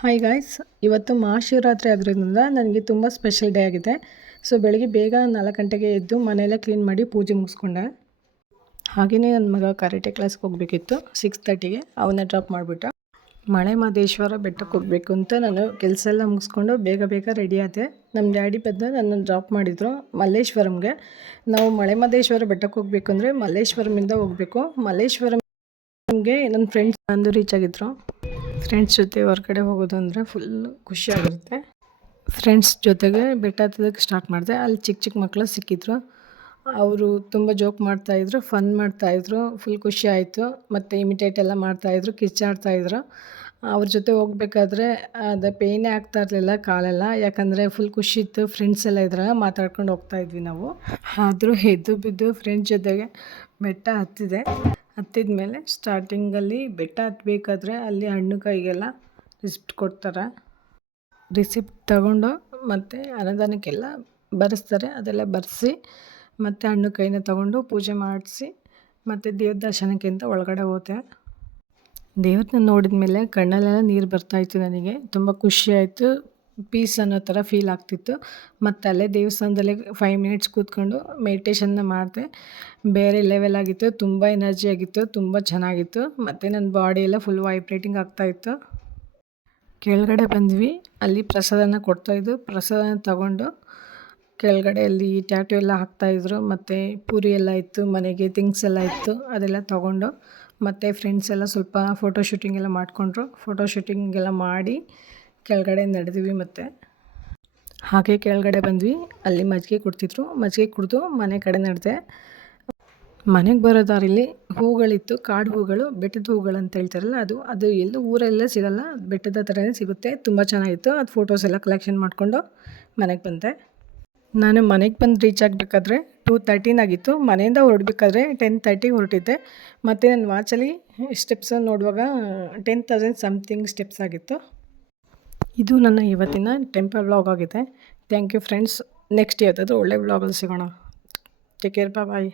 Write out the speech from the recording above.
Hi guys, ಇವತ್ತು ಮಹಾಶಿವರಾತ್ರಿ ಆಗಿರೋದ್ರಿಂದ ನನಗೆ ತುಂಬ ಸ್ಪೆಷಲ್ ಡೇ ಆಗಿದೆ. ಸೊ ಬೆಳಗ್ಗೆ ಬೇಗ 4 ಗಂಟೆಗೆ ಎದ್ದು ಮನೆಯೆಲ್ಲ ಕ್ಲೀನ್ ಮಾಡಿ ಪೂಜೆ ಮುಗಿಸ್ಕೊಂಡೆ. ಹಾಗೆಯೇ ನನ್ನ ಮಗ ಕರಾಟೆ ಕ್ಲಾಸ್ಗೆ ಹೋಗಬೇಕಿತ್ತು 6:30ಗೆ. ಅವನ್ನ ಡ್ರಾಪ್ ಮಾಡಿಬಿಟ್ಟು ಮಳೆ ಮಹದೇಶ್ವರ ಬೆಟ್ಟಕ್ಕೆ ಹೋಗಬೇಕು ಅಂತ ನಾನು ಕೆಲಸ ಎಲ್ಲ ಮುಗಿಸ್ಕೊಂಡು ಬೇಗ ರೆಡಿ ಆದೆ. ನಮ್ಮ ಡ್ಯಾಡಿ ಬಂದು ನನ್ನನ್ನು ಡ್ರಾಪ್ ಮಾಡಿದರು ಮಲ್ಲೇಶ್ವರಂಗೆ. ನಾವು ಮಳೆ ಮಹದೇಶ್ವರ ಬೆಟ್ಟಕ್ಕೆ ಹೋಗಬೇಕು ಅಂದರೆ ಮಲ್ಲೇಶ್ವರಮಿಂದ ಹೋಗಬೇಕು. ಮಲ್ಲೇಶ್ವರಂಗೆ ನನ್ನ ಫ್ರೆಂಡ್ಸ್ ಬಂದು ರೀಚ್ ಆಗಿದ್ರು. ಫ್ರೆಂಡ್ಸ್ ಜೊತೆ ಹೊರಗಡೆ ಹೋಗೋದು ಅಂದರೆ ಫುಲ್ ಖುಷಿಯಾಗಿರುತ್ತೆ. ಫ್ರೆಂಡ್ಸ್ ಜೊತೆಗೆ ಬೆಟ್ಟ ಹತ್ತೋದಕ್ಕೆ ಸ್ಟಾರ್ಟ್ ಮಾಡಿದೆ. ಅಲ್ಲಿ ಚಿಕ್ಕ ಮಕ್ಕಳು ಸಿಕ್ಕಿದ್ರು. ಅವರು ತುಂಬ ಜೋಕ್ ಮಾಡ್ತಾಯಿದ್ರು, ಫನ್ ಮಾಡ್ತಾಯಿದ್ರು. ಫುಲ್ ಖುಷಿ ಆಯಿತು. ಮತ್ತು ಇಮಿಟೇಟ್ ಎಲ್ಲ ಮಾಡ್ತಾಯಿದ್ರು, ಕಿಚ್ಚಾಡ್ತಾಯಿದ್ರು. ಅವ್ರ ಜೊತೆ ಹೋಗ್ಬೇಕಾದ್ರೆ ಅದು ಪೇಯ್ನೇ ಆಗ್ತಾ ಇರಲಿಲ್ಲ ಕಾಲೆಲ್ಲ, ಯಾಕಂದರೆ ಫುಲ್ ಖುಷಿ ಇತ್ತು. ಫ್ರೆಂಡ್ಸ್ ಎಲ್ಲ ಇದ್ರಲ್ಲ, ಮಾತಾಡ್ಕೊಂಡು ಹೋಗ್ತಾಯಿದ್ವಿ ನಾವು. ಆದರೂ ಎದ್ದು ಬಿದ್ದು ಫ್ರೆಂಡ್ಸ್ ಜೊತೆಗೆ ಬೆಟ್ಟ ಹತ್ತಿದ ಮೇಲೆ ಸ್ಟಾರ್ಟಿಂಗಲ್ಲಿ ಬೆಟ್ಟ ಹತ್ತಬೇಕಾದ್ರೆ ಅಲ್ಲಿ ಹಣ್ಣು ಕೈಗೆಲ್ಲ ರಿಸಿಪ್ಟ್ ಕೊಡ್ತಾರೆ. ರಿಸಿಪ್ಟ್ ತಗೊಂಡು ಮತ್ತು ಅನ್ನದಾನಕ್ಕೆಲ್ಲ ಬರೆಸ್ತಾರೆ. ಅದೆಲ್ಲ ಬರೆಸಿ ಮತ್ತು ಹಣ್ಣು ಕೈನ ತಗೊಂಡು ಪೂಜೆ ಮಾಡಿಸಿ ಮತ್ತು ದೇವ್ರ ದರ್ಶನಕ್ಕೆ ಅಂತ ಒಳಗಡೆ ಹೋದೆ. ದೇವ್ರನ್ನ ನೋಡಿದ ಮೇಲೆ ಕಣ್ಣಲ್ಲೆಲ್ಲ ನೀರು ಬರ್ತಾಯಿತ್ತು. ನನಗೆ ತುಂಬ ಖುಷಿ ಆಯಿತು. ಪೀಸ್ ಅನ್ನೋ ಥರ ಫೀಲ್ ಆಗ್ತಿತ್ತು. ಮತ್ತು ಅಲ್ಲೇ ದೇವಸ್ಥಾನದಲ್ಲೇ 5 ಮಿನಿಟ್ಸ್ ಕೂತ್ಕೊಂಡು ಮೆಡಿಟೇಷನ್ನ ಮಾಡಿದೆ. ಬೇರೆ ಲೆವೆಲ್ ಆಗಿತ್ತು. ತುಂಬ ಎನರ್ಜಿ ಆಗಿತ್ತು, ತುಂಬ ಚೆನ್ನಾಗಿತ್ತು. ಮತ್ತು ನನ್ನ ಬಾಡಿ ಎಲ್ಲ ಫುಲ್ ವೈಬ್ರೇಟಿಂಗ್ ಆಗ್ತಾಯಿತ್ತು. ಕೆಳಗಡೆ ಬಂದ್ವಿ. ಅಲ್ಲಿ ಪ್ರಸಾದನ ಕೊಡ್ತಾಯಿದ್ದು. ಪ್ರಸಾದನ ತಗೊಂಡು ಕೆಳಗಡೆ ಅಲ್ಲಿ ಟ್ಯಾಟು ಎಲ್ಲ ಹಾಕ್ತಾಯಿದ್ರು. ಮತ್ತು ಪೂರಿ ಎಲ್ಲ ಇತ್ತು, ಮನೆಗೆ ಥಿಂಗ್ಸ್ ಎಲ್ಲ ಇತ್ತು. ಅದೆಲ್ಲ ತೊಗೊಂಡು ಮತ್ತು ಫ್ರೆಂಡ್ಸ್ ಎಲ್ಲ ಸ್ವಲ್ಪ ಫೋಟೋ ಶೂಟಿಂಗ್ ಎಲ್ಲ ಮಾಡಿಕೊಂಡ್ರು. ಫೋಟೋ ಶೂಟಿಂಗ್ ಎಲ್ಲ ಮಾಡಿ ಕೆಳಗಡೆ ನಡೆದ್ವಿ. ಮತ್ತು ಹಾಗೆ ಕೆಳಗಡೆ ಬಂದ್ವಿ. ಅಲ್ಲಿ ಮಜ್ಜಿಗೆ ಕೊಡ್ತಿದ್ರು. ಮಜ್ಜಿಗೆ ಕುಡಿದು ಮನೆ ಕಡೆ ನಡೆದೆ. ಮನೆಗೆ ಬರೋ ದಾರಿಲಿ ಹೂಗಳಿತ್ತು, ಕಾಡು ಹೂಗಳು, ಬೆಟ್ಟದ ಹೂಗಳು ಅಂತ ಹೇಳ್ತಾರಲ್ಲ, ಅದು ಎಲ್ಲೂ ಊರೆಲ್ಲ ಸಿಗೋಲ್ಲ, ಬೆಟ್ಟದ ಥರನೇ ಸಿಗುತ್ತೆ. ತುಂಬ ಚೆನ್ನಾಗಿತ್ತು. ಅದು ಫೋಟೋಸ್ ಎಲ್ಲ ಕಲೆಕ್ಷನ್ ಮಾಡಿಕೊಂಡು ಮನೆಗೆ ಬಂದೆ. ನಾನು ಮನೆಗೆ ಬಂದು ರೀಚ್ ಆಗಬೇಕಾದ್ರೆ 2:13 ಆಗಿತ್ತು. ಮನೆಯಿಂದ ಹೊರಡಬೇಕಾದ್ರೆ 10:30 ಹೊರಟಿದ್ದೆ. ಮತ್ತು ನನ್ನ ವಾಚಲ್ಲಿ ಸ್ಟೆಪ್ಸ್ ನೋಡುವಾಗ 10,000 ಸಮಥಿಂಗ್ ಸ್ಟೆಪ್ಸ್ ಆಗಿತ್ತು. ಇದು ನನ್ನ ಇವತ್ತಿನ ಟೆಂಪಲ್ ವ್ಲಾಗ್ ಆಗಿದೆ. Thank you friends. ನೆಕ್ಸ್ಟ್ ಯಾವುದಾದ್ರೂ ಒಳ್ಳೆ ವ್ಲಾಗಲ್ಲಿ ಸಿಗೋಣ. ಟೇಕ್ ಕೇರ್, ಬಾಯ್.